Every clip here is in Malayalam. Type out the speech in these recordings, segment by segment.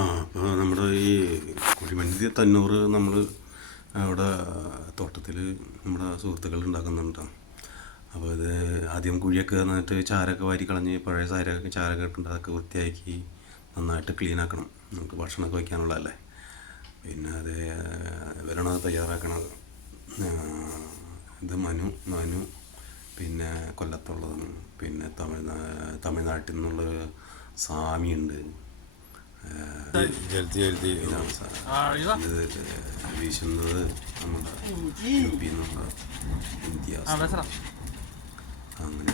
ആ അപ്പോൾ നമ്മുടെ ഈ കുഴിമന്തി തന്നൂറ് നമ്മൾ അവിടെ തോട്ടത്തിൽ നമ്മുടെ സുഹൃത്തുക്കൾ ഉണ്ടാക്കുന്നുണ്ട്. അപ്പോൾ ഇത് ആദ്യം കുഴിയൊക്കെ നന്നായിട്ട് ചാരൊക്കെ വാരി കളഞ്ഞ് പഴയ സാരൊക്കെ ചാരൊക്കെ ഇട്ടുണ്ട് അതൊക്കെ വൃത്തിയാക്കി നന്നായിട്ട് ക്ലീൻ ആക്കണം. നമുക്ക് ഭക്ഷണമൊക്കെ വയ്ക്കാനുള്ളതല്ലേ. പിന്നെ അത് വരണം തയ്യാറാക്കണത്. ഇത് മനു മനു പിന്നെ കൊല്ലത്തുള്ളതും പിന്നെ തമിഴ്നാ തമിഴ്നാട്ടിൽ നിന്നുള്ള സ്വാമിയുണ്ട്. ഇതാണ് സാർ ഇത് വീശുന്നത് നമ്മുടെ യു പി എന്നുള്ള ഇന്ത്യ അങ്ങനെ.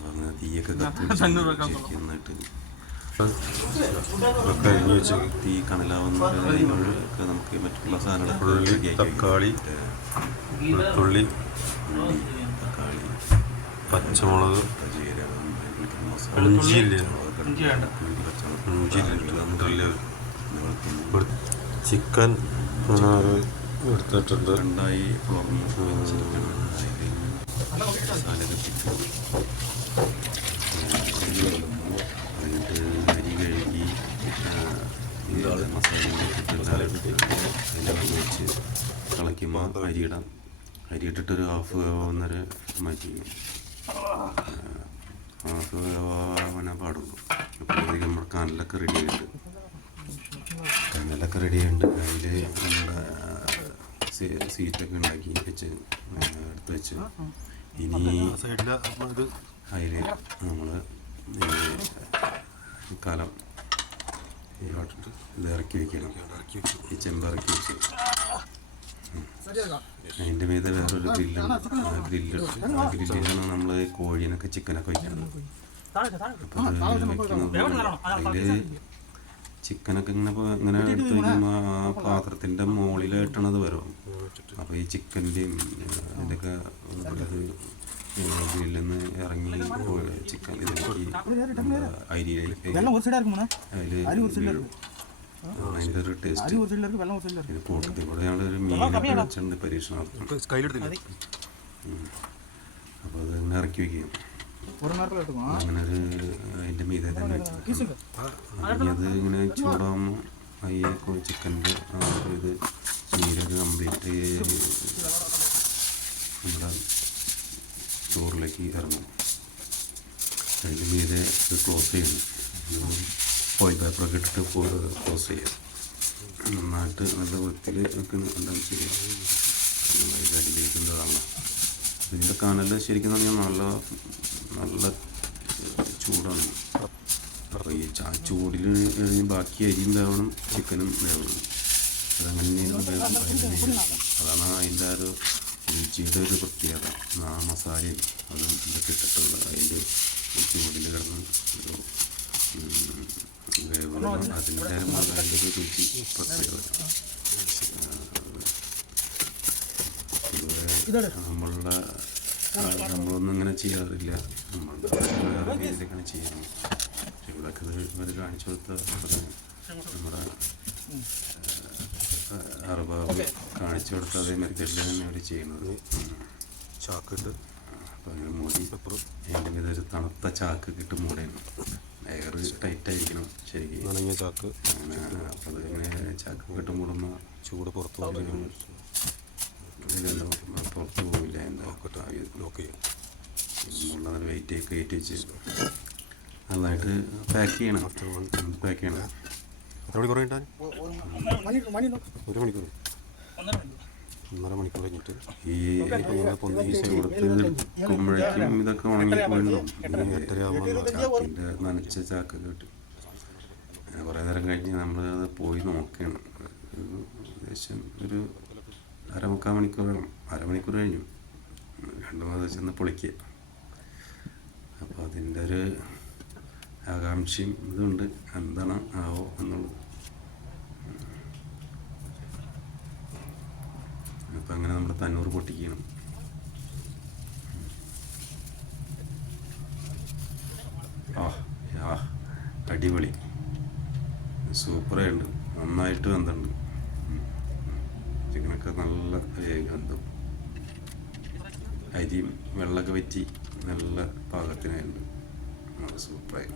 അങ്ങനെ തീയൊക്കെ കത്തി ശരിക്കും നന്നായിട്ട് ഒക്കെ അരിഞ്ഞ് വെച്ച് തീ കണലാവുന്ന ഒക്കെ നമുക്ക് മറ്റുള്ള റെഡിയാക്കി തക്കാളി വെളുത്തുള്ളി ഉള്ളി തക്കാളി പച്ചമുളക് ജീരകം ഇഞ്ചി വെളുത്തുള്ളി ചിക്കൻ ഒരു എടുത്തിട്ടുണ്ട്. രണ്ടായി എന്നിട്ട് അരി കഴുകി ഇതാണ് മസാല ഇട്ടിട്ട് അതിന്റെ വെള്ളം വെച്ച് തിളയ്ക്കുമ്പോൾ അരി ഇടാം അരി ഇട്ടിട്ടൊരു ഹാഫ് ഒന്നര മാറ്റി ഹാഫ് അങ്ങനെ പാടുള്ളൂ അപ്പോഴത്തേക്ക് നമ്മുടെ കനലൊക്കെ റെഡി കനലൊക്കെ റെഡി ആയിട്ടുണ്ട്. അതിൽ നമ്മുടെ സീറ്റൊക്കെ ഉണ്ടാക്കി വെച്ച് എടുത്ത് വെച്ച്. ഇനി അതിൽ നമ്മൾ കലം ഇത് ഇറക്കി വെക്കണം. ഈ ചെമ്പ് ഇറക്കി വെച്ച്. അതിന്റെ മീതെ വേറൊരു ഗ്രില്ലുണ്ട് ആ ഗ്രില്ലിട്ട് ആ ഗ്രില്ലിലാണ് നമ്മൾ കോഴീനൊക്കെ ചിക്കനൊക്കെ വയ്ക്കുന്നത് അപ്പോൾ അത് വയ്ക്കുന്നത് അതിൽ ചിക്കനൊക്കെ ഇങ്ങനെ ഇങ്ങനെ എടുത്തു കഴിയുമ്പോൾ ആ പാത്രത്തിന്റെ മുകളിലായിട്ടാണത് വരും. അപ്പോൾ ഈ ചിക്കന്റെയും ഇതൊക്കെ ഇത് ഇറങ്ങി ചിക്കൻ ഇതിലേക്ക് അരിയിലേക്ക് അതിൽ വെച്ചിട്ടുണ്ട് അപ്പോൾ അങ്ങനെ മീതെ തന്നെ വെച്ചിട്ടുണ്ട് ഇങ്ങനെ കംപ്ലീറ്റ് ചോറിലേക്ക് ഇറങ്ങും. അതിന്റെ മീതെ ക്ലോസ് ചെയ്യുന്നു. ഓയിൽ പേപ്പറൊക്കെ ഇട്ടിട്ട് ക്ലോസ് ചെയ്യാം. നന്നായിട്ട് നല്ല വൃത്തിയിൽ ഒക്കെ എന്താണ് ചെയ്യുക ഇത് ഇതിന്റെ കനൽ ശരിക്കും പറഞ്ഞാൽ നല്ല നല്ല ചൂടാണ്. അപ്പോൾ ഈ ചാ ചൂടിൽ ബാക്കി അരിയും വേവണം ചിക്കനും വേവണം. അതങ്ങനെയാണ് വേവും അതിന്റെ അതാണ് അതിന്റെ ആ ഒരു രുചിയുടെ ഒരു പ്രത്യേകത. ആ മസാലയും അതും ഇതൊക്കെ ഇട്ടിട്ടുള്ള അതിന്റെ ചൂടിൽ കിടന്ന് ഒരു വേവുള്ള അതിന്റെ ഒരു രുചി പ്രത്യേകത നമ്മളുടെ നമ്മളൊന്നും ഇങ്ങനെ ചെയ്യാറില്ല. നമ്മൾ വേറെ രീതിയിലൊക്കെയാണ് ചെയ്യുന്നത്. പക്ഷെ ഇവിടെയൊക്കെ ഇത് കാണിച്ചു കൊടുത്ത നമ്മുടെ അറബാബ് കാണിച്ചു കൊടുത്ത അതേ മെത്തേഡിൽ തന്നെ അവർ ചെയ്യുന്നത്. ചാക്കുണ്ട് അപ്പോൾ അങ്ങനെ മൂടി അതിന്റെ ഒരു തണുത്ത ചാക്ക് കിട്ടും മൂടയാണ് എയർ ടൈറ്റ് ആയിരിക്കണം ശരിക്കും. ഉണങ്ങിയ ചാക്ക്. അപ്പോൾ അതിങ്ങനെ ചാക്ക് കെട്ട് മൂടുമ്പോൾ ചൂട് പുറത്ത് പോകും ഇതെന്തോ പുറത്ത് പോവില്ല എന്തോ ലോക്ക് ചെയ്യും. ഉള്ളത് വെയിറ്റ് കയറ്റി വെച്ച് നന്നായിട്ട് പാക്ക് ചെയ്യണം. പാക്ക് ചെയ്യണം. ഒരു മണിക്കൂർ. ഒന്നര മണിക്കൂർ കഴിഞ്ഞിട്ട് ഈ കൊടുത്ത് എടുക്കുമ്പോഴേക്കും ഇതൊക്കെ ഉണങ്ങിപ്പോയിട്ടുണ്ടാവും ചാക്കിന്റെ നനച്ച ചാക്കൊക്കെ അങ്ങനെ കുറേ നേരം കഴിഞ്ഞ് നമ്മൾ അത് പോയി നോക്കുകയാണ്. ഏകദേശം ഒരു അരമുക്കാൽ മണിക്കൂർ വേണം. അരമണിക്കൂർ കഴിഞ്ഞു. രണ്ട് മൂന്ന് ചെന്ന് പൊളിക്കുക. അപ്പോൾ അതിന്റെ ഒരു ആകാംക്ഷയും ഇതുണ്ട്. എന്താണ് ആവോ എന്നുള്ളത്. അപ്പം അങ്ങനെ നമ്മൾ തന്നൂർ പൊട്ടിക്കണം ആ ആ അടിപൊളി. സൂപ്പറായിട്ടുണ്ട്. നന്നായിട്ട് വെന്തുണ്ട്. ചിക്കനൊക്കെ നല്ല ഗന്ധം അരിയും വെള്ളമൊക്കെ വെച്ചി നല്ല പാകത്തിനായിട്ടുണ്ട്. നല്ല സൂപ്പറായി.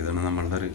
ഇതാണ് നമ്മളുടെ ഒരു